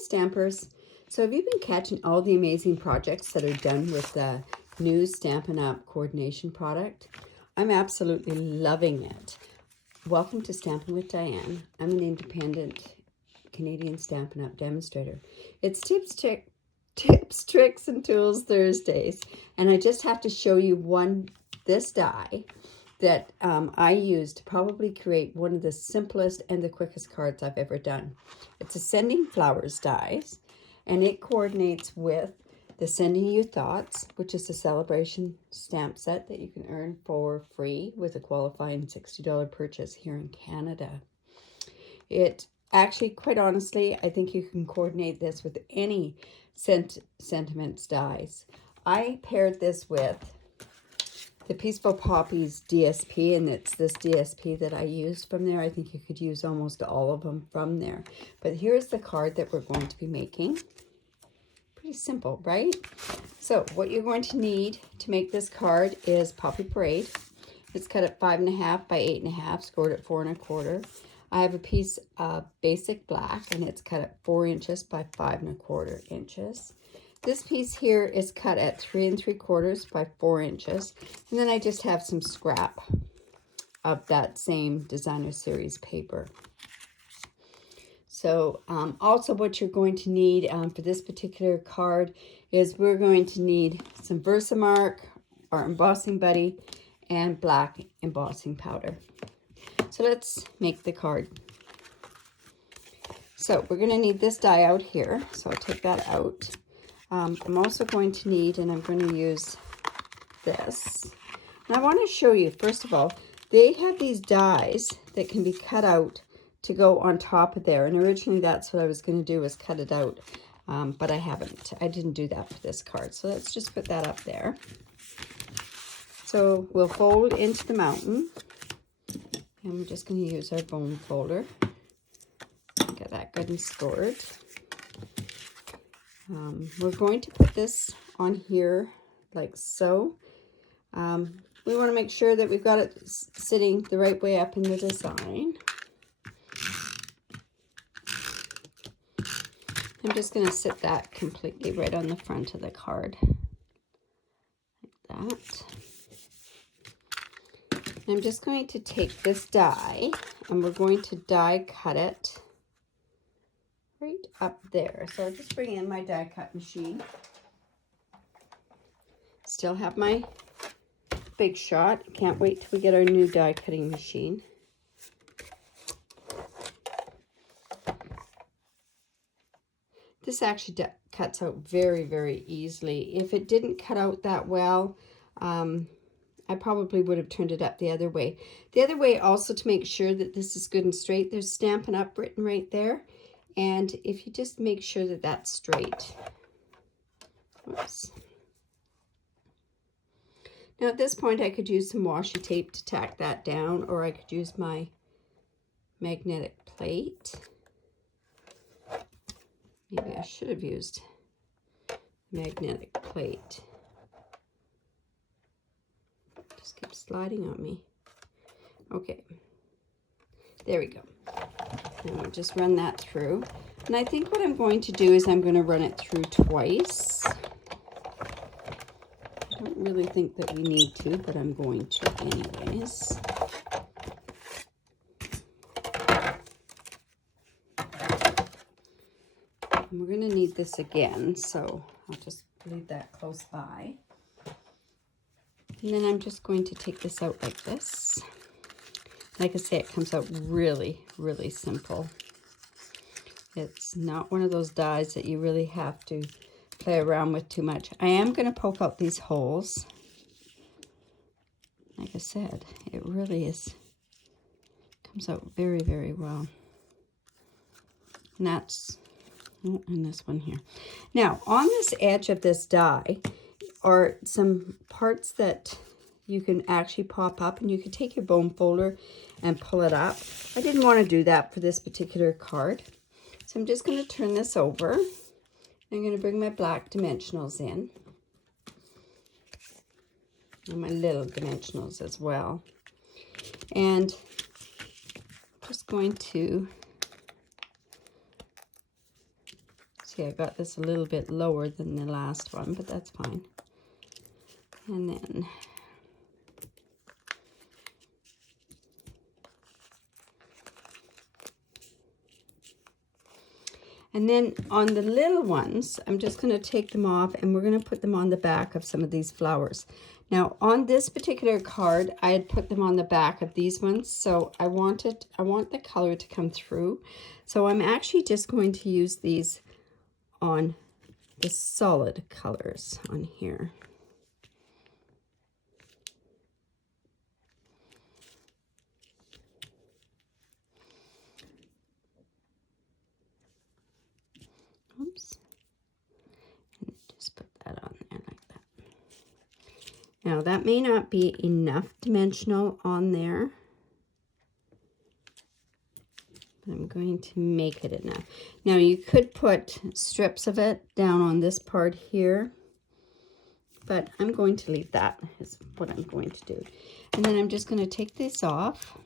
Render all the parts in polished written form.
Stampers. So have you been catching all the amazing projects that are done with the new Stampin' Up coordination product? I'm absolutely loving it. Welcome to Stampin' with Diane. I'm an independent Canadian Stampin' Up demonstrator. It's tips, tricks, and tools Thursdays. And I just have to show you this die that I used to probably create one of the simplest and the quickest cards I've ever done. It's a Sending Flowers dies, and it coordinates with the Sending You Thoughts, which is a celebration stamp set that you can earn for free with a qualifying $60 purchase here in Canada. It actually, quite honestly, I think you can coordinate this with any sentiments dies. I paired this with the Peaceful Poppies DSP, and it's this DSP that I used from there. I think you could use almost all of them from there. But here's the card that we're going to be making. Pretty simple, right? So what you're going to need to make this card is Poppy Parade. It's cut at 5.5 by 8.5, scored at 4 1/4. I have a piece of basic black, and it's cut at 4 inches by 5 1/4 inches. This piece here is cut at 3 3/4 by 4 inches. And then I just have some scrap of that same designer series paper. So also what you're going to need for this particular card is we're going to need some Versamark, our embossing buddy, and black embossing powder. So let's make the card. So we're going to need this die out here. So I'll take that out. I'm also going to need, and I'm going to use this. And I want to show you, first of all, they have these dies that can be cut out to go on top of there. And originally that's what I was going to do, was cut it out. But I haven't. I didn't do that for this card. So let's just put that up there. So we'll fold into the mountain. And we're just going to use our bone folder. Get that good and scored. We're going to put this on here like so. We want to make sure that we've got it sitting the right way up in the design. I'm just going to sit that completely right on the front of the card. Like that. And I'm just going to take this die, and we're going to die cut it right up there. So I'll just bring in my die cut machine. Still have my Big Shot. Can't wait till we get our new die cutting machine. This actually cuts out very, very easily. If it didn't cut out that well, I probably would have turned it up the other way. The other way also, to make sure that this is good and straight, there's Stampin' Up written right there. And if you just make sure that that's straight. Oops. Now at this point I could use some washi tape to tack that down, or I could use my magnetic plate. Maybe I should have used magnetic plate. Just keeps sliding on me. Okay. There we go. And we'll just run that through. And I think what I'm going to do is I'm going to run it through twice. I don't really think that we need to, but I'm going to anyways. And we're going to need this again, so I'll just leave that close by. And then I'm just going to take this out like this. Like I say, it comes out really, really simple. It's not one of those dies that you really have to play around with too much. I am going to poke out these holes. Like I said, it really comes out very, very well. And that's, oh, and this one here. Now, on this edge of this die are some parts that you can actually pop up, and you can take your bone folder and pull it up. I didn't want to do that for this particular card. So I'm just going to turn this over. I'm going to bring my black dimensionals in. And my little dimensionals as well. And I'm just going to See, I got this a little bit lower than the last one, but that's fine. And then on the little ones, I'm just going to take them off and we're going to put them on the back of some of these flowers. Now on this particular card, I had put them on the back of these ones. So I want the color to come through. So I'm actually just going to use these on the solid colors on here. Oops. And just put that on there like that. Now that may not be enough dimensional on there, but I'm going to make it enough. Now you could put strips of it down on this part here, but I'm going to leave that is what I'm going to do. And then I'm just going to take this off.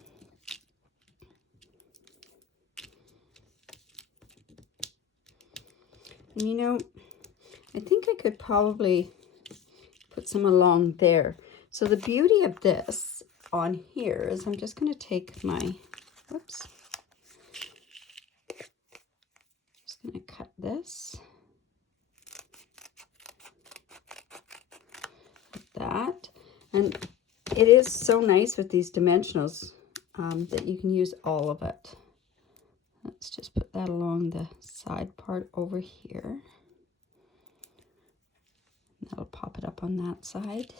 And you know, I think I could probably put some along there. So the beauty of this on here is I'm just going to take my, whoops, just going to cut this like that. And it is so nice with these dimensionals that you can use all of it. Let's just put that along the side part over here. That'll pop it up on that side.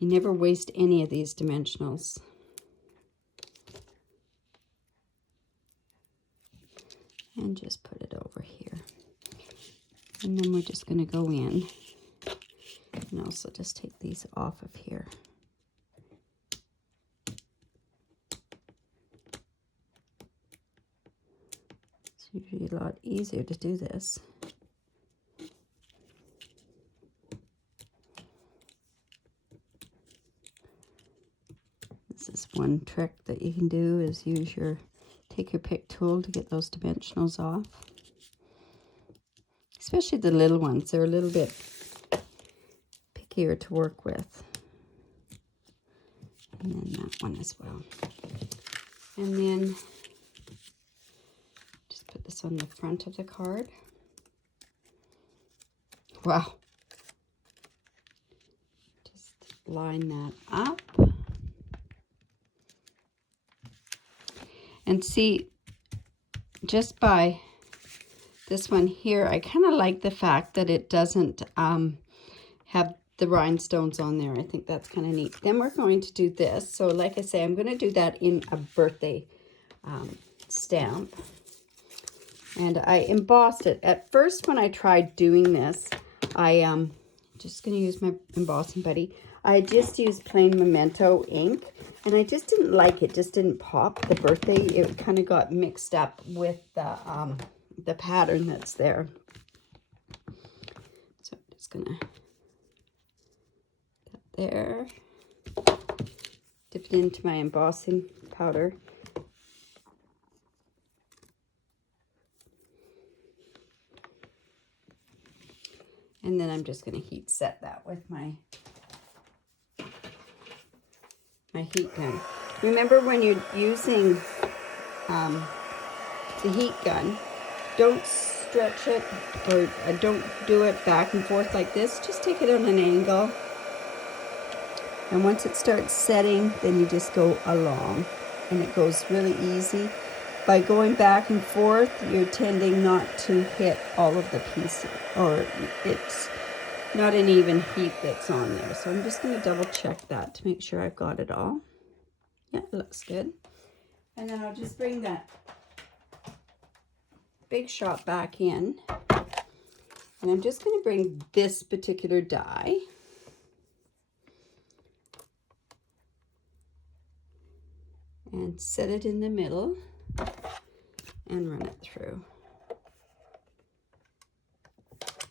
You never waste any of these dimensionals. And just put it over here. And then we're just going to go in and also just take these off of here. It's usually a lot easier to do this. This is one trick that you can do is take your pick tool to get those dimensionals off. Especially the little ones, they're a little bit pickier to work with. And then that one as well. And then just put this on the front of the card. Wow. Just line that up. And see, just by this one here, I kind of like the fact that it doesn't have the rhinestones on there. I think that's kind of neat. Then we're going to do this. So like I say, I'm going to do that in a birthday stamp. And I embossed it. At first, when I tried doing this, I just going to use my embossing buddy. I just used plain Memento ink, and I just didn't like it. Just didn't pop the birthday. It kind of got mixed up with the pattern that's there. So I'm just gonna put that there. Dip it into my embossing powder. And then I'm just going to heat set that with my heat gun. Remember, when you're using the heat gun, don't stretch it or don't do it back and forth like this. Just take it on an angle. And once it starts setting, then you just go along. And it goes really easy. By going back and forth, you're tending not to hit all of the pieces, or it's not an even heat that's on there. So I'm just going to double check that to make sure I've got it all. Yeah, it looks good. And then I'll just bring that Big Shot back in. And I'm just going to bring this particular die. And set it in the middle and run it through.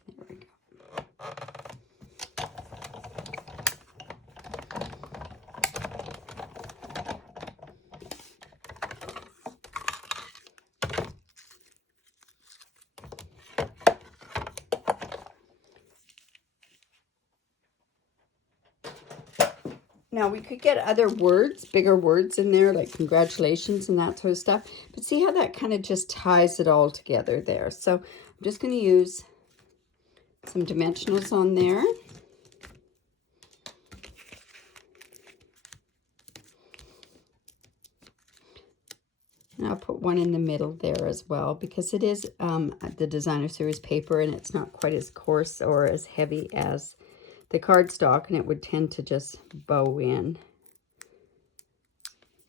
There we go. Now, we could get other words, bigger words in there, like congratulations and that sort of stuff. But see how that kind of just ties it all together there. So I'm just going to use some dimensionals on there. And I'll put one in the middle there as well, because it is the designer series paper, and it's not quite as coarse or as heavy as the cardstock, and it would tend to just bow in.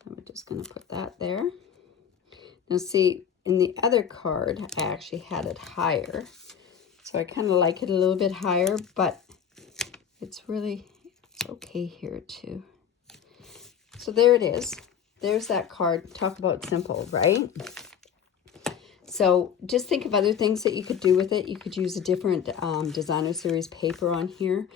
So we're just going to put that there. Now see, in the other card, I actually had it higher. So I kind of like it a little bit higher, but it's okay here too. So there it is. There's that card. Talk about simple, right? So just think of other things that you could do with it. You could use a different designer series paper on here.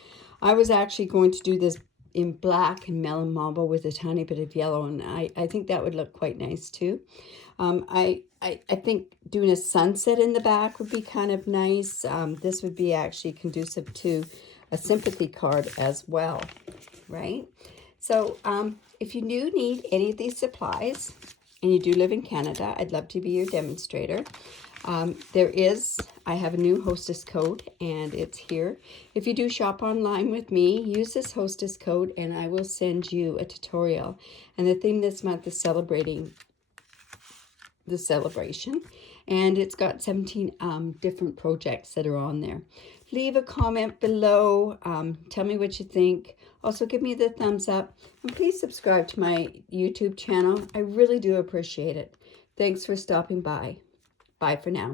I was actually going to do this in black and melon mauve with a tiny bit of yellow, and I think that would look quite nice too. I think doing a sunset in the back would be kind of nice. This would be actually conducive to a sympathy card as well, right? So if you do need any of these supplies, and you do live in Canada, I'd love to be your demonstrator. I have a new hostess code, and it's here. If you do shop online with me, use this hostess code and I will send you a tutorial. And the theme this month is celebrating the celebration, and it's got 17 different projects that are on there. Leave a comment below. Tell me what you think. Also, give me the thumbs up, and please subscribe to my YouTube channel. I really do appreciate it. Thanks for stopping by. Bye for now.